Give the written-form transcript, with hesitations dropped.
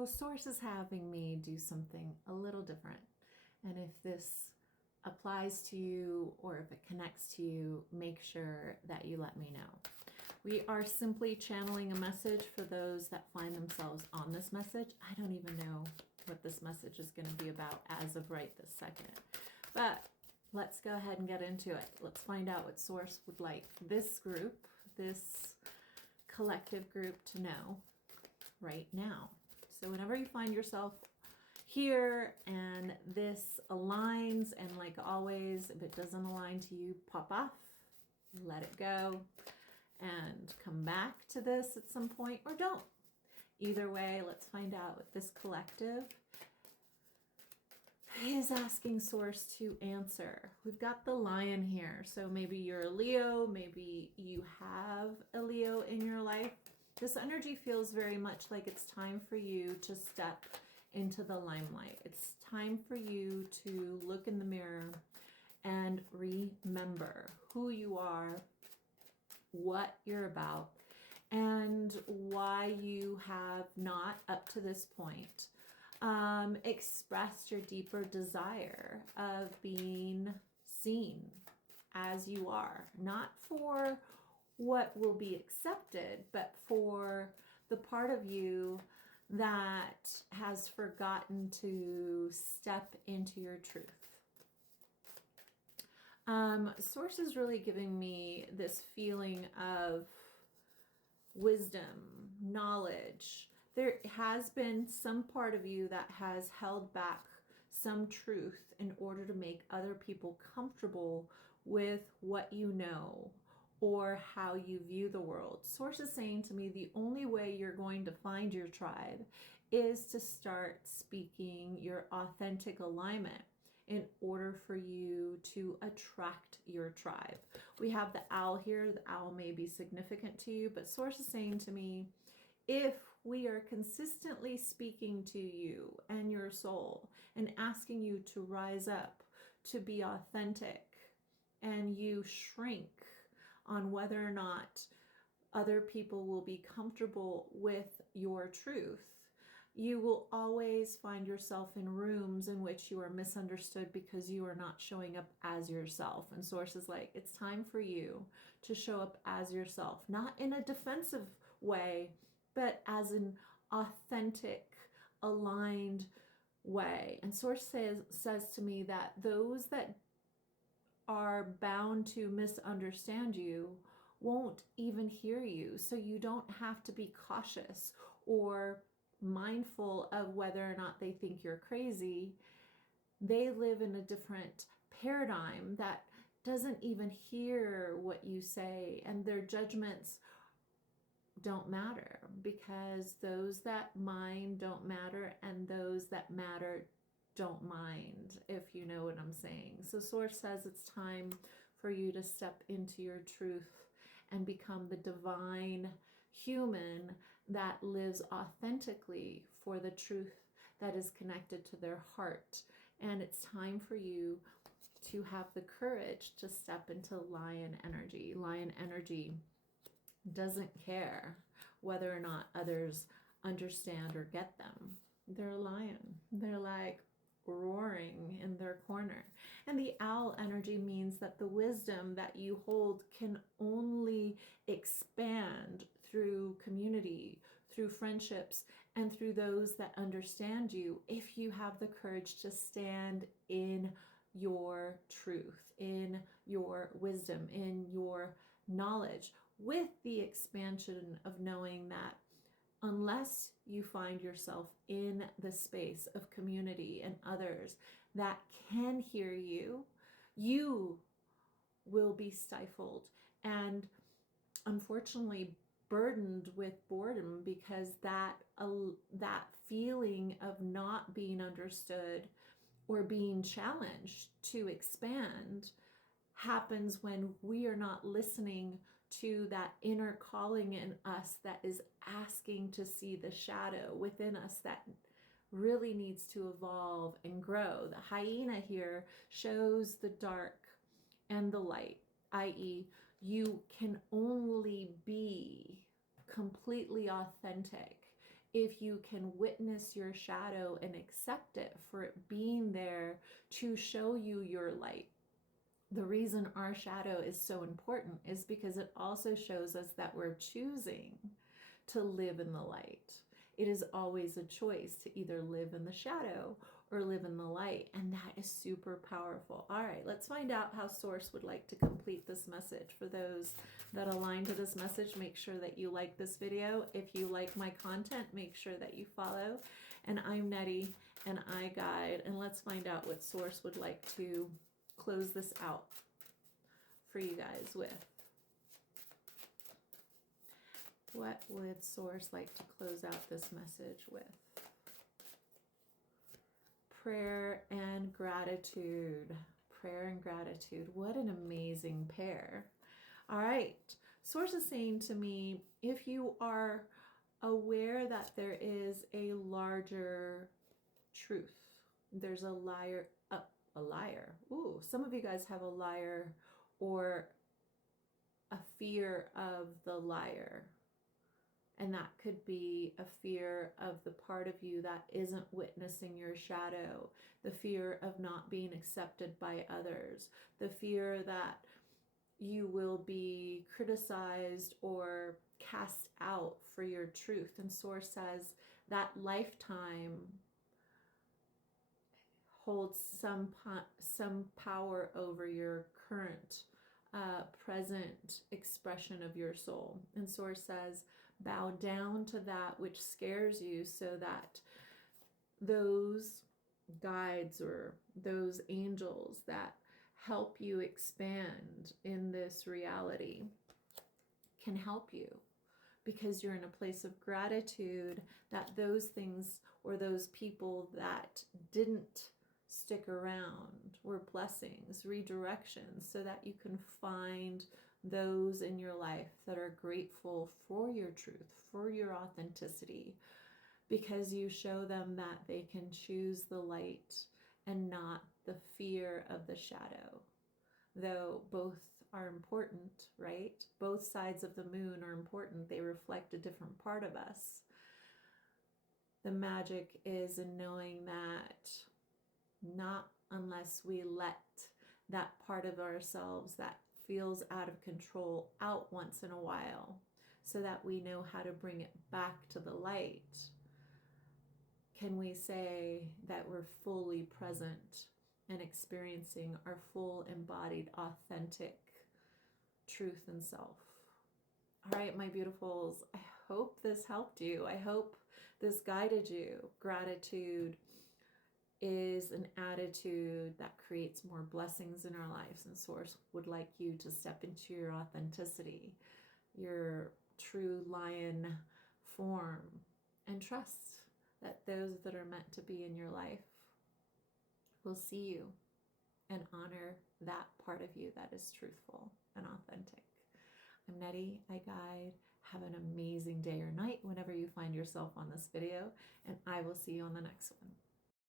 So Source is having me do something a little different. And if this applies to you or if it connects to you, make sure that you let me know. We are simply channeling a message for those that find themselves on this message. I don't even know what this message is going to be about as of right this second. But let's go ahead and get into it. Let's find out what Source would like this group, this collective group, to know right now. So whenever you find yourself here and this aligns, and like always, if it doesn't align to you, pop off, let it go, and come back to this at some point, or don't. Either way, let's find out what this collective is asking Source to answer. We've got the Lion here. So maybe you're a Leo, maybe you have a Leo in your life. This energy feels very much like it's time for you to step into the limelight. It's time for you to look in the mirror and remember who you are, what you're about, and why you have not, up to this point, expressed your deeper desire of being seen as you are, not for what will be accepted, but for the part of you that has forgotten to step into your truth. Source is really giving me this feeling of wisdom, knowledge. There has been some part of you that has held back some truth in order to make other people comfortable with what you know or how you view the world. Source is saying to me, the only way you're going to find your tribe is to start speaking your authentic alignment in order for you to attract your tribe. We have the owl here. The owl may be significant to you, but Source is saying to me, if we are consistently speaking to you and your soul and asking you to rise up, to be authentic, and you shrink on whether or not other people will be comfortable with your truth, you will always find yourself in rooms in which you are misunderstood because you are not showing up as yourself. And Source is like, it's time for you to show up as yourself, not in a defensive way, but as an authentic, aligned way. And Source says to me that those that are bound to misunderstand you won't even hear you. So you don't have to be cautious or mindful of whether or not they think you're crazy. They live in a different paradigm that doesn't even hear what you say, and their judgments don't matter, because those that mind don't matter, and those that matter don't mind, if you know what I'm saying. So Source says it's time for you to step into your truth and become the divine human that lives authentically for the truth that is connected to their heart. And it's time for you to have the courage to step into lion energy. Lion energy doesn't care whether or not others understand or get them. They're a lion. They're like roaring in their corner. And the owl energy means that the wisdom that you hold can only expand through community, through friendships, and through those that understand you if you have the courage to stand in your truth, in your wisdom, in your knowledge, with the expansion of knowing that unless you find yourself in the space of community and others that can hear you, you will be stifled and unfortunately burdened with boredom, because that feeling of not being understood or being challenged to expand happens when we are not listening to that inner calling in us that is asking to see the shadow within us that really needs to evolve and grow. The hyena here shows the dark and the light, i.e., you can only be completely authentic if you can witness your shadow and accept it for it being there to show you your light. The reason our shadow is so important is because it also shows us that we're choosing to live in the light. It is always a choice to either live in the shadow or live in the light, and that is super powerful. All right, let's find out how Source would like to complete this message. For those that align to this message, make sure that you like this video. If you like my content, make sure that you follow. And I'm Nety, and I guide, and let's find out what Source would like to close this out for you guys with. What would Source like to close out this message with? Prayer and gratitude. Prayer and gratitude. What an amazing pair. All right. Source is saying to me, if you are aware that there is a larger truth, there's a liar. A liar. Ooh, some of you guys have a liar or a fear of the liar. And that could be a fear of the part of you that isn't witnessing your shadow, the fear of not being accepted by others, the fear that you will be criticized or cast out for your truth. And Source says that lifetime holds some power over your current present expression of your soul. And Source says, bow down to that which scares you so that those guides or those angels that help you expand in this reality can help you, because you're in a place of gratitude that those things or those people that didn't stick around were blessings, redirections, so that you can find those in your life that are grateful for your truth, for your authenticity, because you show them that they can choose the light and not the fear of the shadow. Though both are important, right? Both sides of the moon are important. They reflect a different part of us. The magic is in knowing that not unless we let that part of ourselves that feels out of control out once in a while, so that we know how to bring it back to the light, can we say that we're fully present and experiencing our full embodied authentic truth and self. All right, my beautifuls, I hope this helped you. I hope this guided you. Gratitude is an attitude that creates more blessings in our lives, and Source would like you to step into your authenticity, your true lion form, and trust that those that are meant to be in your life will see you and honor that part of you that is truthful and authentic. I'm Nety, I guide. Have an amazing day or night whenever you find yourself on this video, and I will see you on the next one.